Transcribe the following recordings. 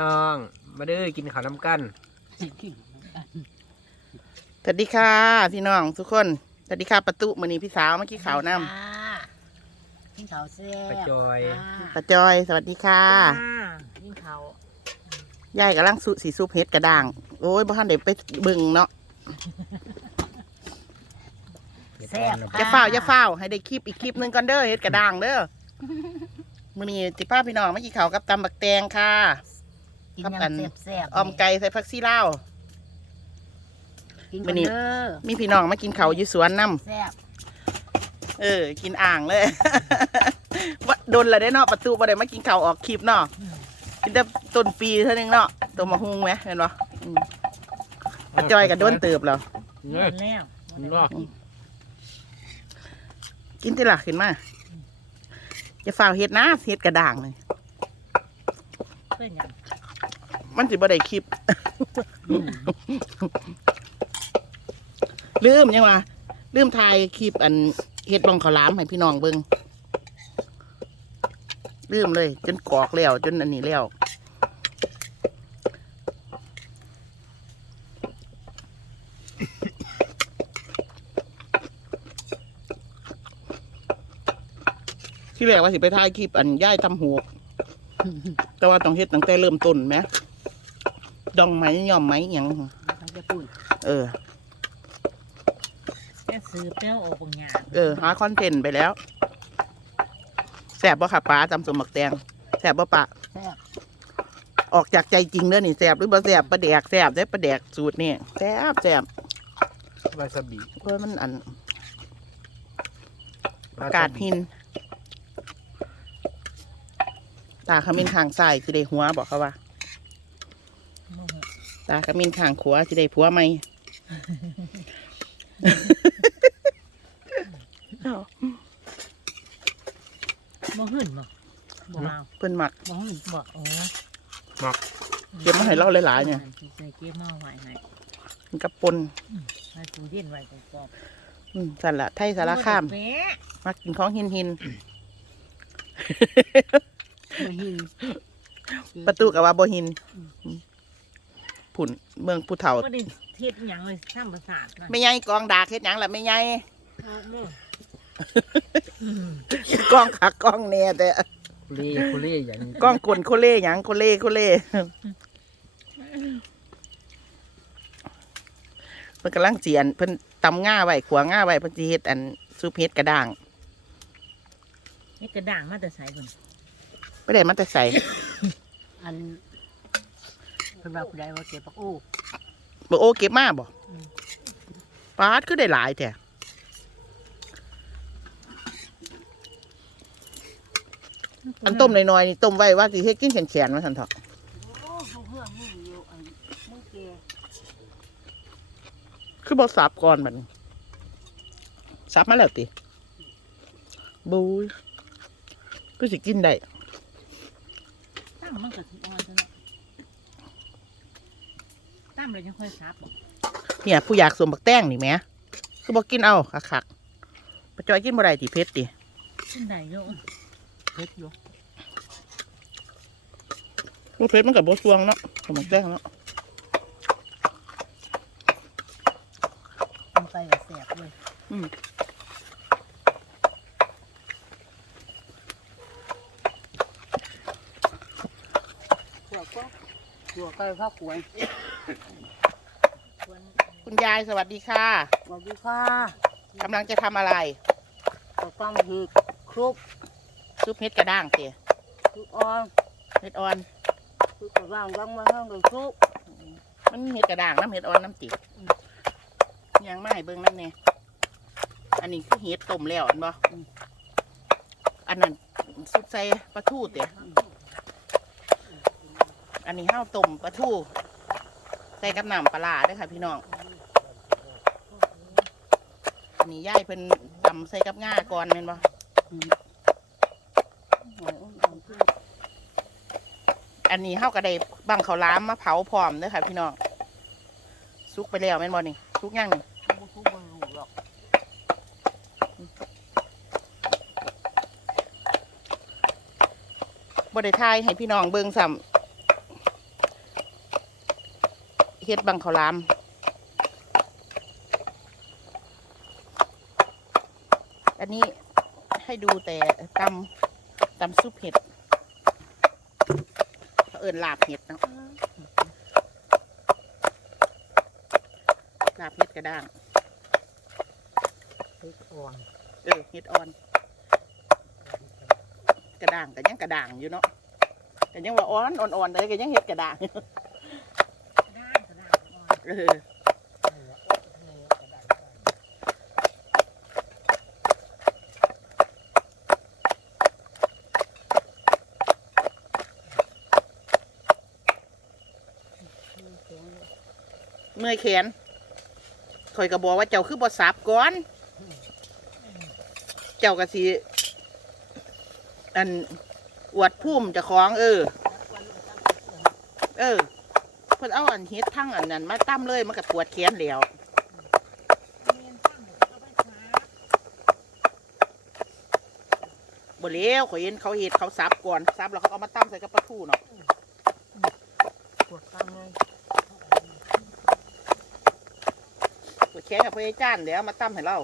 น้อง มาเด้อกินข้าวน้ำกันสวัสดีค่ะพี่น้องทุกคนสวัสดีค่ะประตูมือนี้พี่สาวเมื่อกี้ขาวนกินข้าวแซ่ไปบจอยำป้าจอย สวัสดีค่ะกินข้าวยายกำลังสุสีซุปเฮ็ดกระด้าง โอ้ยบ่ทันได้ไปเบิ่งเนาะแซ่บอย่าเฝ้าวอย่าเฝ้าวให้ได้คลิปอีกคลิปหนึงก่อนเด้อเฮ็ดกระด้างเด้อมื้อนี้สิพาพี่น้องมากินข้าวกับตำบักแตงค่ะ กินครับอันยำแซ่บๆออมไก่ใส่ผักซีลาว กินมื้กัอนนี้ เด้อมีพี่น้องมากินข้าวอยู่สวนนํแซ่บเออ กินอ่างเลย ว่าโดนและได้เนาะประตูบ่ได้มากินข้าวออกคลิปเนาะกินแต่ต้นปีเท่านึงเนาะตัวมะฮุงไหมเห็นบ่อืมป้าจอยก็โดนเติบแล้วเอ้ยแล้วรอกินที่ละขึ้นมาจะฝ่าวเฮ็ดนะเฮ็ดกระด่างเลยเพื่อนยัง มันสิบ่ได้คลิป ลืมยังวะลืมถ่ายคลิปอันเฮ็ดบองขาวหลามให้พี่น้องเบิ่งลืมเลย จนกรอกแล้ว จนอันนี้แล้วที่แรกว่าสิไปถ่ายคลิปอันย่ายทำหูก แต่ว่าต้องเฮ็ดตั้งแต่เริ่มต้นไหม ดองไหมย่อมไหมหยังเขาจะพูดเออ แค่ซื้อเปรี้ยวออกบางอย่างเออหาคอนเทนต์ไปแล้วแสบบ่ค่ะป้าตำสมบักแตงแสบบ่ปะแซ่บออกจากใจจริงเด้อนี่แสบหรือบ่แสบปลาแดกแสบได้ปลาแดกสูตรนี่แสบแสบวาซาบิเพราะมันอันอากาศหิน ตาขมิ้นข้างซ้ายสิได้หัวบอกเขาว่าโมโห ตาขมิ้นข้างขวาสิได้ผัวไหมโมหึ่นบ่บ่เอาเพิ่นมักโมหึ่นบอกโอ้เก็บมาให้เราหลายๆเนี่ยใส่เก็บมาไว้ให้มันกับปนให้กูเย็นไว้กรอบอืมสั่นละไทยๆสารคามเป๊ะมักกินของหินหินบ่หินประตูกับว่าบ่หิน ผุ่นเมืองผู้เฒ่าบ่ได้เทศหยังเลยทำประสาทนะไม่ใหญ่กองดากเฮ็ดหยังล่ะไม่ใหญ่ เอาเด้อกองขักกองแหน่แต่คุเล่คุเล่อย่างนี้กองกลนโคเล่หยังโคเล่โคเล่เพิ่นกำลังเจียนเพิ่นตำง่าไว้ขัวง่าไว้เพิ่นสิเฮ็ดอันซุปเฮ็ดกระด้างนี่กระด่างมาแต่ใส่เพิ่นไม่ได้มันแต่ใส่อัน เพิ่นว่าผู้ใดว่าเก็บปักโอ้บ่โอเก็บมาบ่อืมปาดคือได้หลายแท้อันต้มน้อยๆนี่ต้มไว้ว่าสิเฮ็ดกินแข็งๆว่าซั่นเถาะโอ้เขาเพื่อนมึงอยู่อันมึงเกคือบ่สับก่อนมันสับมาแล้วติบูยก็สิกินได้ตั้งมันก็สิอ่อนซะเนาะ ตั้งเลยยังค่อยซับบ่เนี่ย ผู้อยากสวมบักแต้งนี่แหมคือบอกกินเอาคักๆปะจอยกินบ่ได้ติเผ็ดติขึ้นได้เยอะเผ็ดอยู่ บ่เผ็ดมันกับบ่สวงเนาะสวมบักแต้งเนาะ มันไปก็แซ่บเลย หัวก็หัวก็ ข้าวกล้วยควรคุณยายสวัสดีค่ะสวัสดีค่ะกำลังจะทำอะไรก็ต้องหีกครุบซุปเฮ็ดกระด้างติคืออ่อนเฮ็ดอ่อนคือกระว่างว่างมาห้องเลยครุบมันมีเฮ็ดกระด้างน้ำเฮ็ดอ่อนน้ำติยังไม่ให้เบิ่งนั่นแน่อันนี้คือเฮ็ดต้มแล้วอันบ่อันนั้นซุปใส่ปลาทูติอั นนี้ห้าวต้มปลาทูใส่กับน้ำปลาร้าเด้วยค่ะ พี่น้องอันนี้ย่ายเพิ่นตำใส่กับง่าก่อนแม่นบ่หัวอ่อนๆขึ้นอันนี้เฮาก็ได้บังข้าวหล้ามมาเผาพร้อมเด้อค่ะ พี่น้องสุกไปแล้วแม่นบ่นี่สุกยังนี่บุคุบรูหรอกบ่ได้ทายให้พี่น้องเบิ่งซ้ เฮ็ดบังข้าวหลามอันนี้ให้ดูแต่ตำตำซุปเห็ดเขาเอิญลาบเห็ดเนาะลาบเห็ดกระด้างพริกอ่อนเออเห็ดอ่อน กระด้างก็ยังกระด้างอยู่เนาะก็ยังว่าอ่อนอ่อนๆเลยก็ยังเห็ดกระด้าง ด้านก็ได้อ่อน เออเมื่อยแขนคอยก็บอกว่าเจ้าคือบ่สับก่อน เจ้าก็สิอันอวดพุ่มจะคล้าของ เออ เออ พิ่นเอาอันเฮ็ดทั้งอันนั้นมาตั้มเลยมันก็ปวดแขนแล้วบ่แล้วข่อยเห็นเขาเฮ็ดเขาสับก่อนสับแล้วเขาเอามาตั้มใส่กับปลาทูเนาะปวดกลางไงปวดแขนกับพยาจ้านเดี๋ยวเอามาตั้มให้เรา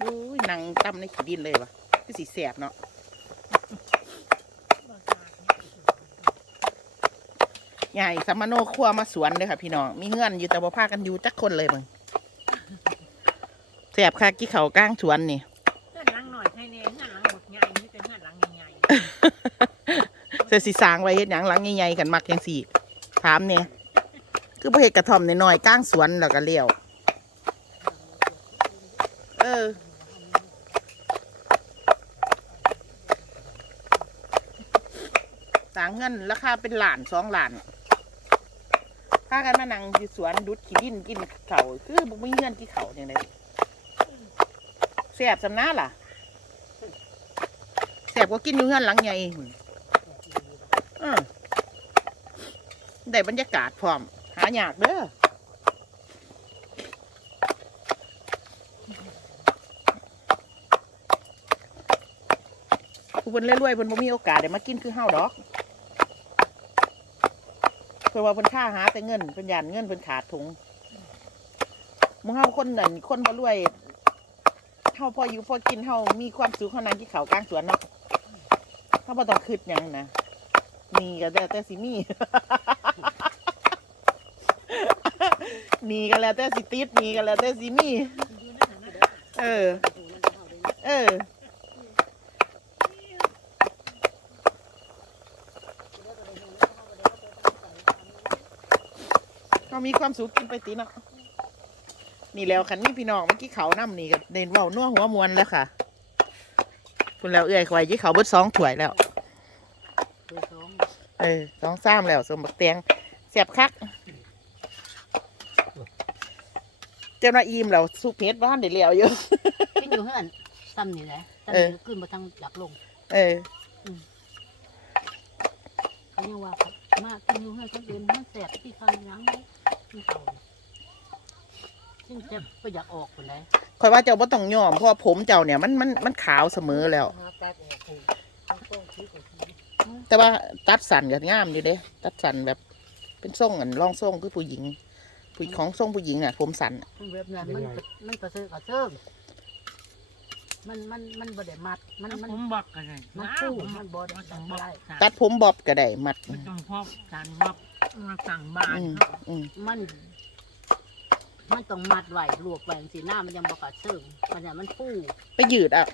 อุ้ยนั่งตั้มในขี้ดินเลยวะคือสิแสบเนาะ ใหญ่สัมมโนครัวมาสวนเลยค่ะ พี่น้อง มีเงื่อนอยู่แต่บ่พากันอยู่จักคนเลยมึงแสบค่ะกี่เขาวกลางสวนนี่เงื่อนหลังหน่อยใช่เนี่ยเงื่อนหลังหมดใหญ่นี่เป็นเงื่อนหลังใหญ่เสียสิสร้างไว้เฮ็ดหยังหลังใหญ่ๆกันมักจังสี่ถามเนี่ยคือบ่เฮ็ดกระท่อมน้อยๆกลางสวนแล้วก็เลี้ยวเออสร้างเงินราคาเป็นล้านสองล้านพากันมานั่งอยู่สวนดุดขี้ดินกินเขาคือบ่มีเงินกินเขาวจังไดแซ่บสำน้าล่ะแซ่บกว่ากินอยู่เงินหลังใหญ่าได้บรรยากาศพร้อม หายากเด้อผู้เพิ่นรวยๆเพิ่นบ่มีโอกาสได้มากินคือเฮาดอก เพิ่นว่าเพิ่นค่าหาแต่เงินเพิ่นยานเงินเพิ่นขาดถุงมึงเฮาคนนั่นคนบ่รวยเฮาพออยู่พอกินเฮามีความสุขเฮานั่งกินข้าวกลางสวนเนาะเฮาบ่ต้องคิดหยังนะมีก็แล้วแต่สิมีมีก็แล้วแต่สิติดมีก็แล้วแต่สิมี เออ เออ มีความสุขกินไปตีเนาะนี่แล้วคันนี้พี่น้องเมื่อกี้เขาน้ำนี่ก็เด่นเว่านัวหัวมวนแล้วค่ะ คุณแล้วเอื้อยควายยี่เขาเบิดสองถ้วยแล้วตัวสองเออสองซ้ำแล้วสมบักเตียงเสียบคัก เจ้าหน้าอิ่มแล้วสุกเพชรบ้านเดี๋ยวเลี้ยวอยู่เป็นอยู่เฮือนซ้ำนี่แหละซ้ำเออนี่ขึ้นมาทางหลักลง เออเขายังว่าเขา มากินอยู่เฮือนเขาเดินมันแสบที่ข้างหลังนี่ที่เขาซึ่งจะก็อยากออกคนไหนคอยว่าเจ้าบ่ต้องยอมเพราะว่าผมเจ้าเนี่ยมันมันมันขาวเสมอแล้วหาตัดออกถูกต้องต้องคิดกับชีวิตแต่ว่าตัดสันก็งามอยู่เด้ ตัดสันแบบเป็นทรงอันรองทรงคือผู้หญิง ผู้ของทรงผู้หญิงน่ะ ผมสันน่ะมันแบบนั้นมันก็มันก็เสื่อมก็เสื่อ มมันมันมันบ่ได้มัด มันมันผมบอกกันเลยมันว้าวฟูผมมันบ่ได้ต้ตัองดบอได้กตัดผมบอบก็ได้มัดไม่ต้องพบการบอกมาสั่งบ้านอืมอืมมัน มันต้องมัดไว้ลวกไว้สีหน้ามันยังบ่กัดเสื่อมมันอย่างมันฟูไปยืดอะ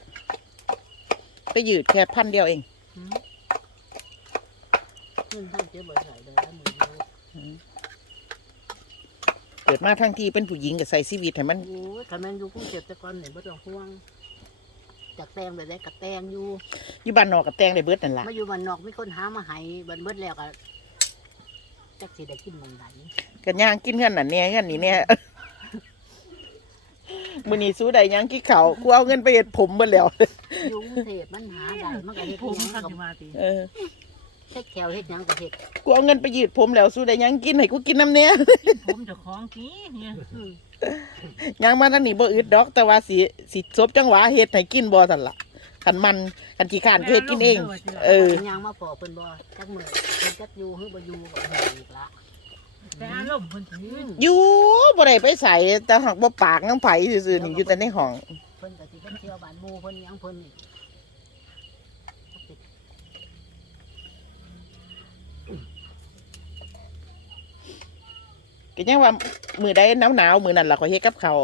ไปยืดแค่พันเดียวเองหืมขึ้นท่านเจ๊บ่ใส่เลยแล้วมือเดียวเกิดมาทั้งที่เป็นผู้หญิงก็ใส่ชีวิตให้มันโอ้ยถ้าแม่นอยู่กรุงเทพแต่ก่อนเนี่ยบ่ต้องห่วง จากแตงไปได้กับแตงอยู่อยู่บ้านนอกกับแตงได้เบิดนั่นล่ะมาอยู่บ้านนอกมีคนหามาให้บันเบิดแล้วก็จักสิได้กินหมองไหนกันย่างกินเงินน่ะเนี่ยเงินนี่เนี่ยมื้อนี้สู้ได้หยังกี่เขาวกูเอาเงินไปเฮ็ดผมเบิดแล้วอยู่กรุงเทพมันหาได้มันก็เฮ็ดผอิมหยังสักกับมาตีเออ เฮ็ดแขวเฮ็ดหยังก็เฮ็ดกูเอาเงินไปยืดผมแล้วสู้ได้หยังกินให้กูกินน้ำเนี้ย ผมจะคล้องกี้เนี่ยอืมยังมาทางนี้บ่อึดดอก แต่ว่าสิสิซบจังหวะเฮ็ดให้กินบ่ซั่นล่ะขันมันขันจีขานก็เฮ็ดกินเอง เออยางมาปอกเพิ่นบ่จักมือเพิ่นจักอยู่หรือบ่อยู่ก็เฮ็ดอีกละแต่อารมณ์เพิ่นถืออยู่บ่ได้ไปใส่แต่หักบ่ปากน้ำไผซื่อๆนี่อยู่แต่ในห้อง เพิ่นก็สิเป็นเที่ยวบ้านหมู่เพิ่นหยังเพิ่นนี่ ก็ยังว่ามือใดหนาวๆมือนั่นล่ะขอยเฮ็ดกับเขาว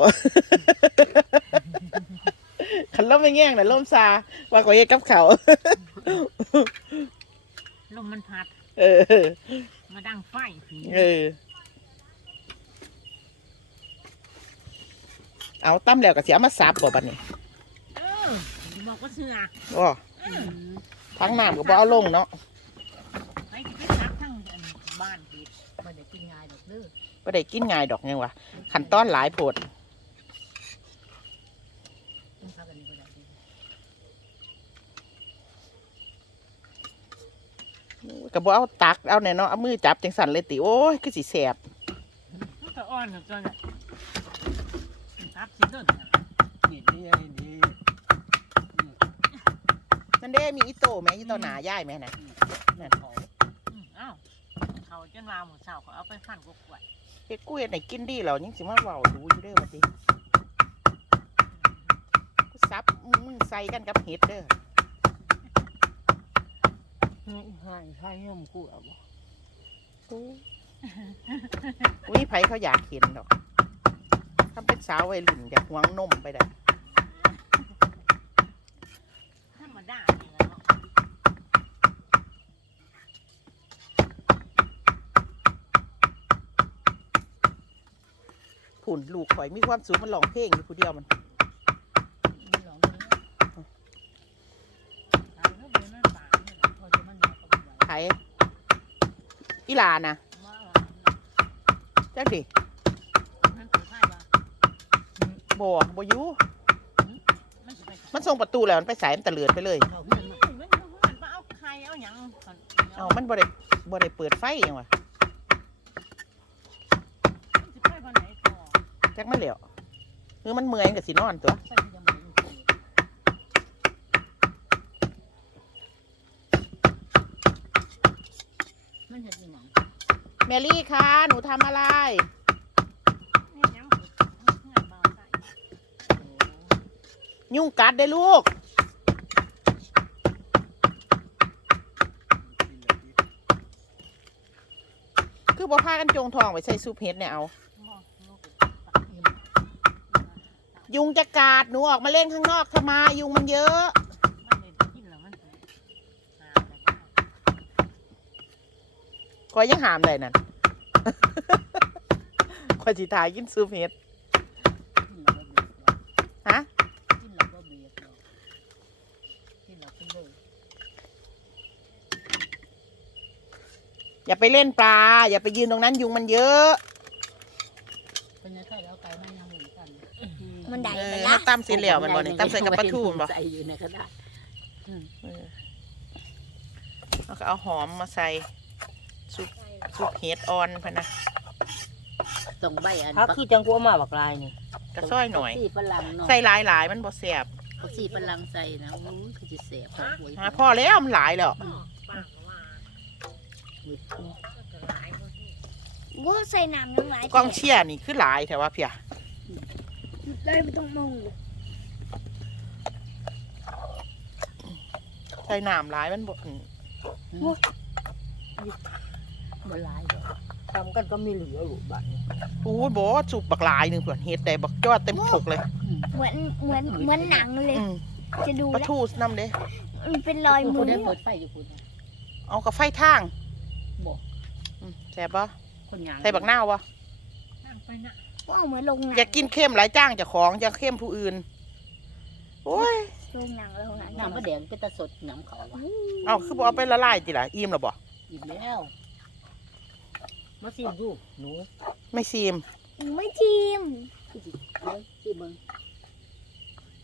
คันลมไม่แง่งน่ะลมซาว่าขอยเฮ็ดกับเขาวลมมันพัดเออ มาดังไฟผีเออ เอาตั้มแล้วก็สิเอามาซับบ่บัดนี้เออบอกว่าเสือบ่อืมทั้งน้ำก็บ่เอาลงเนาะไอ้ที่ไปซักทั้งอันบ้านผีบ่ได้กินง่ายดอกเด้อ บ่ได้กินง่ายดอกยังวะขั้นตอนหลายโพดกินข้าวกันนี่บ่ได้ก็บ่เอาตักเอาแน่เนาะเอามือจับจังสั่นเลยติโอ้ยคือสิแสบมันก็อ่อนกับจนทับสิเดินนี่นี่นี่นั่นเด้มีอีโต้แม่อีโต้หนาย่ายแม่น่ะนั่นเอ้าเขาจนมาหมดเช้าเขาเอาไปฟันกกล้วย เฮ็ดกุ้ยไหนกินดีแล้วยังสิมาเว้าดูอยู่เด้อว่าติกูซับมึงใส่กันกับเห็ดเด้อหายหายยมกูอะบ่อุ้ยไผเขาอยากเห็นดอกทำเป็นสาววัยรุ่นอยากหวงนมไปได้ ธรรมดานี่แหละเนาะ ผุ่นลูกข่อยมีความสุขมันร้องเพลงอยู่ผู้เดียวมันมันลองดูตายแล้วเดินนั่อีลานะมาว่าจักดิมัวบ่บ่อยู่มันส่งประตูแล้วมันไปสายมันตะเลือดไปเลย เอาใครเอมันบ่ได้บ่ได้เปิดไฟหยังวะ มันสิไปวันไหนต่อ จักมันแล้วคือมันเมื่อยมันก็สินอนตัวใส่ยังบ่ได้กินมันเฮ็ดอีหยังแมรี่คะหนูทำอะไรนี่หยังเงื่อนเบาใส่ยุ่งกัดได้อลูกคือบ่พากันจงทองไปใส่ซุปเห็ดเนี่ยเอา บอกลูก ปักอิ่ม ยุงจะกัดหนูออกมาเล่นข้างนอกทำไมยุงมันเยอะมันเลยกินแล้วมันสิหางคอยยังหามเลยนั่น คอยจิทายกินซุปเห็ดฮะอย่าไปเล่นปลา อย่าไปยืนตรงนั้นยุงมันเยอะ เป็นยังไงแล้วไก่มันยังเหมือนกัน มั นได้เอไปอละถ้าตั้มสีเหลี่ยวมันบ่เนี่ยตั้มใส่กับปลาทูมันบ่ใส่อยู่ในกระดาษเออแล้วก็เอาหอมมาใส่ซุปซุปเห็ดออนพะนะส่งใบอันถ้าคือจังกูเอามาบักลายนี่กระซ้อยหน่อย สีฝรั่งเนาะใส่หลายหลายๆมันบ่แซ่บเขาสีฝรั่งใส่นะโอ้ยคือจะเสียบของหวยหาพอแล้วมันหลายแล้วปากว่าจะหลายคนที่กูใส่น้ำยังไงกองเชียร์นี่คือหลายแต่ว่าเพีย เลยไม่ต้องมองใส่น้ำหลายมันบ่อืมบ่หลายดอกทำกันก็มีเหลืออยู่บัดนี้อู้ยบ่สุปบักหลายหนึงเพื่อนเฮ็ดได้บักจอดเต็มถกเลยเหมือนเหมือนเหมือนหนังเลย อืมจะดูปลาแล้วทูน้ำเด้ มันเป็นรอยมืผู้อได้เปิดไฟอยู่คุณ เอากับไฟทางบอกอืมแซ่บบ่คนหยังใส่บักนาวบ่นั่งไปนะ ว่าเหมือนโรงหนังอย่ากินเข้มหลายจ้างเจ้าของอย่าเข้มผู้อื่น โอ้ยโรงหนังโรงหนังน้ำมะแดงเป็นตะสดน้ำเขาวะเอาคือบ่เอาไปละลายติล่ะอิ่มแล้วบ่อิ่มแล้วมาสิดูหนูไม่ซีมไม่ทีมคือสิเอ้ยสิเบิ่ง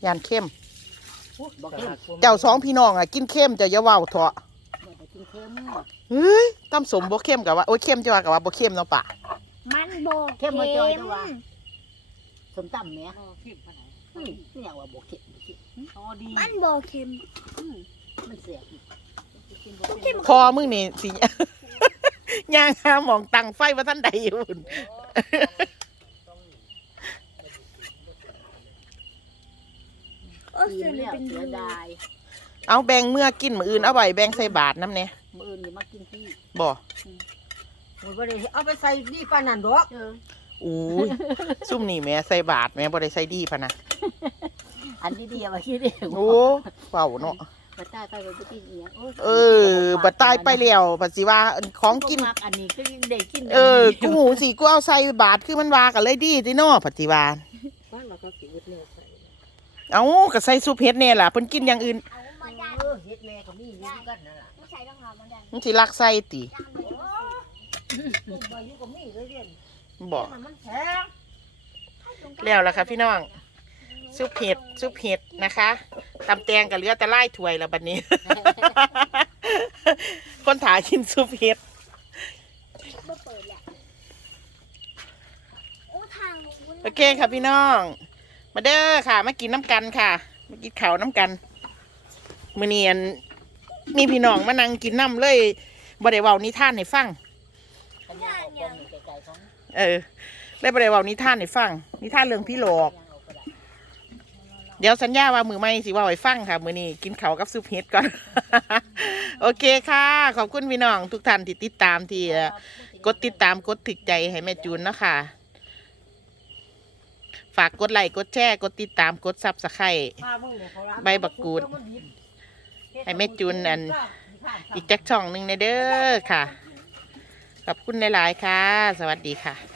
ยานเข้มบอกเข้มเจ้าสองพี่น้องอะกินเข้มเจ้าอย่าเว้าเถาะบ่ได้กินเค็มเฮ้ยตำสมบ่เข้มกับว่าโอ้ยเข้มจะว่ากับว่าบ่เข้มเนาะปะ มันบอกเข้มมาจอยด้วยวะสมตำแหม่เออขี้ไปไหนอืมนี่อย่างว่าบ่เข้มบ่เข้มพอดีมันบอเค็มอืมมันเสียบกินบ่มันเป็เค็นมคอมึงนี่สิย่างหาหมองตังไฟว่าท่านใดอยู่พุ่นโอ้กิเสือนแล้วเป็นเสีรูยดายเอาแบ่งเมื่อกินมื้ออื่นเอาไว้แบ่งใส่บาทน้ำเนี่ยมื้ออื่นนี่มากินที่บ่ โอ้ยบ่ได้เอาไปใส่ดีปานนั้นดอกเอออู้ยซุ่มนี่แหม่ใส่บาทแหม่บ่ได้ใส่ดีพะนะอันนี้ดีว่าคิดเองโอ้เว้าเนาะมาใต้ไปไปกินเอียงโยเออบัดตายไปแล้วบัดสิว่าของกิน มักอันนี้ก็ยังได้กินเออกูหูสิกูเอาใส่บาทคือมันว่ากันเลยดีติเนาะปัจจุบันบ้านเราก็สิเฮ็ดแนวใส่เอาก็ใส่ซุปเฮ็ดเนี่ยล่ะเพิ่นกินอย่างอื่นเอามาดันเออเฮ็ดแม่ก็มีอยู่คือกันนั่นล่ะไม่ใช่ต้องเอามาดันมันสิรักใส่ติดั บอยู่ก็มีเลยเรียนบ่มันมันแข็งแล้วล่ะค่ะพี่น้อง ซุปเห็ดซุปเห็ดนะคะตำแตงกับเหลือแต่ไล่ถวยแล้วบัดนี้ คนถากินซุปเห็ดโอเคค่ะพี่น้อง มาเด้อค่ะ มากินน้ำกันค่ะ มากินข้าวน้ำกันมื้อนี้อันมีพี่น้องมานั่งกินน้ำเลยบ่ได้เว้านิทานให้ฟัง ปัญญาออกกองอยู่ไกลๆของ เออได้บ่ได้เว้านิทานให้ฟังนิทานเรื่องพี่หลอก เดี๋ยวสัญญาว่ามือไม่สิว่าให้ฟังค่ะ มือนี้กินเขากับซุปเห็ดก่อน โอเคค่ะ ขอบคุณพี่น้องทุกท่านที่ติดตามที่กดติดตามกดถึกใจให้แม่จูนนะคะฝากกดไลค์กดแชร์กดติดตามกดซับสไครต์ใบบักกูดให้แม่จูนอันอีกจักช่องหนึ่งในเด้อค่ะ ขอบคุณหลาย ๆ ค่ะ สวัสดีค่ะ